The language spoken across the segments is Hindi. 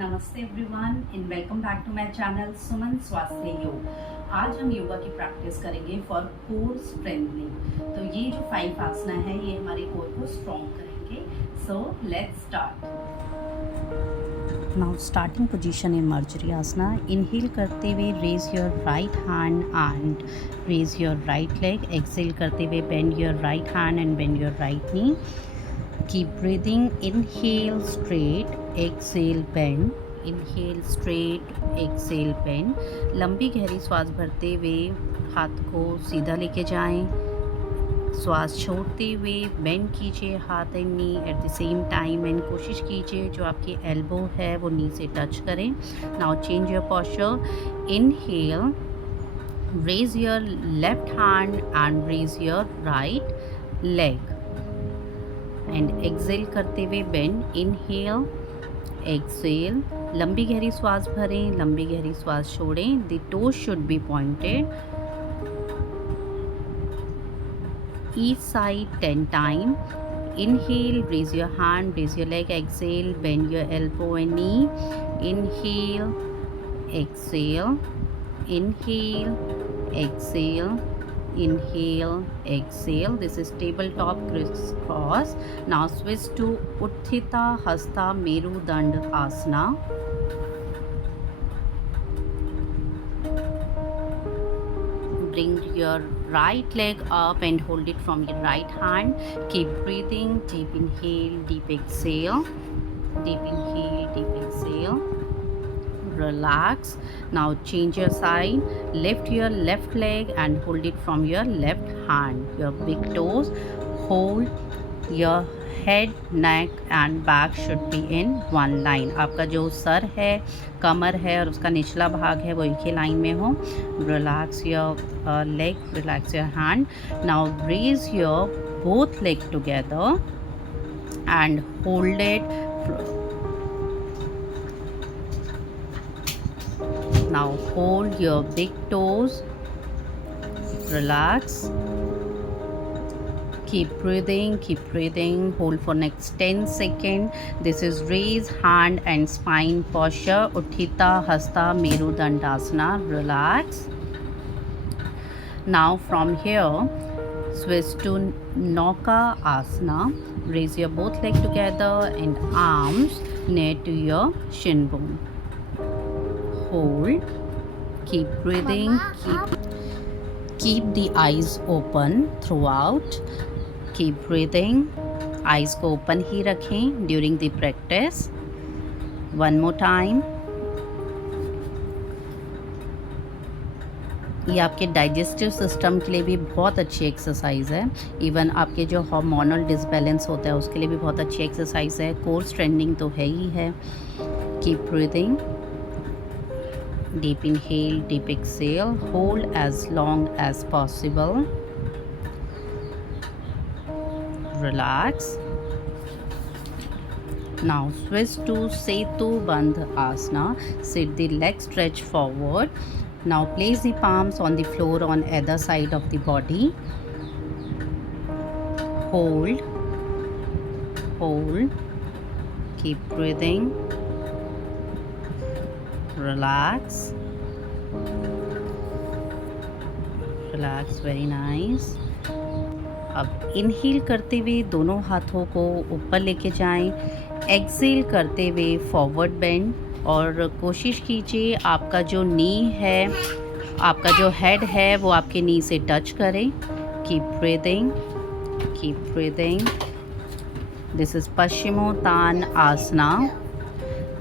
नमस्ते everyone and welcome back to my channel Suman Swasthya Yog. आज हम योगा की प्रैक्टिस करेंगे फॉर कोर स्ट्रेंथनिंग। तो ये जो 5 आसना है ये हमारे कोर को स्ट्रॉन्ग करेंगे। So let's start. Now starting position in Marjari asana. Inhale करते हुए raise your right hand and raise your right leg. Exhale करते हुए bend your right hand and bend your right knee. Keep breathing. Inhale straight, exhale bend. Inhale straight, exhale bend. लंबी गहरी श्वास भरते हुए हाथ को सीधा लेके जाएं। श्वास छोड़ते हुए बेंड कीजिए हाथ and knee at the same time and कोशिश कीजिए जो आपकी एल्बो है वो नी से टच करें। Now change your posture. Inhale, raise your left hand and raise your right leg and exhale करते हुए बेंड। इनहेल, एक्सेल, लंबी गहरी श्वास भरें, लंबी गहरी श्वास छोड़ें। The toes should be pointed each side 10 time. Inhale, raise your hand, raise your leg, exhale, bend your elbow and knee. Inhale, exhale, inhale, exhale, inhale, exhale. This is tabletop crisscross. Now switch to Utthita Hasta Merudandasana. Bring your right leg up and hold it from your right hand. Keep breathing. Deep inhale, deep exhale. Deep inhale, deep exhale. Relax. Now change your side. Lift your left leg and hold it from your left hand. Your big toes. Hold your head, neck and back should be in one line. आपका जो सर है, कमर है और उसका निचला भाग है वो एक ही लाइन में हो। Relax your leg, relax your hand. Now raise your both leg together and hold it. Now hold your big toes. Relax. Keep breathing. Hold for next 10 seconds. This is raise hand and spine posture. Utthita Hasta Merudandasana. Relax. Now from here, switch to Nauka Asana. Raise your both legs together and arms near to your shin bone. Hold. Keep breathing. Keep the eyes open throughout. Keep breathing. Eyes को open ही रखें during the practice. One more time. ये आपके डाइजेस्टिव सिस्टम के लिए भी बहुत अच्छी एक्सरसाइज है। इवन आपके जो हार्मोनल डिसबैलेंस होता है उसके लिए भी बहुत अच्छी एक्सरसाइज है। कोर स्ट्रेंथनिंग तो है ही है। Keep breathing. Deep inhale, deep exhale. Hold as long as possible. Relax. Now switch to Setu Asana. Sit the legs stretch forward. Now place the palms on the floor on either side of the body. Hold. Keep breathing. Relax. Very nice. अब इनहेल करते हुए दोनों हाथों को ऊपर लेके जाएं। एक्सेल करते हुए फॉरवर्ड बेंड और कोशिश कीजिए आपका जो नी है, आपका जो हेड है वो आपके नी से टच करे। Keep breathing. This is Paschimottanasana.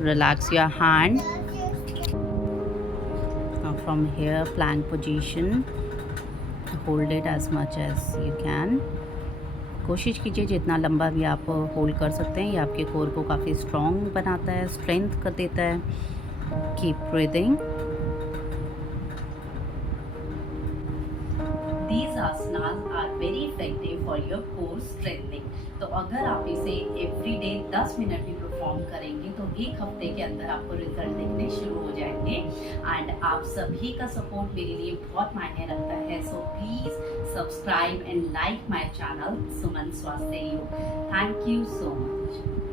Relax your hand. Now from here, plank position. Hold it as much as you can. कोशिश कीजिए जितना लंबा भी आप होल्ड कर सकते हैं। ये आपके कोर को काफ़ी स्ट्रॉन्ग बनाता है, स्ट्रेंथ कर देता है। Keep breathing. These asanas are very effective for your core strengthening. तो अगर आप इसे एवरीडे 10 मिनट भी परफॉर्म करेंगे तो एक हफ्ते के अंदर आपको रिजल्ट दिखने शुरू हो जाएंगे। एंड आप सभी का सपोर्ट मेरे लिए बहुत मायने रखता है। So please subscribe and like my channel Suman Swasthya Yog. Thank you so much.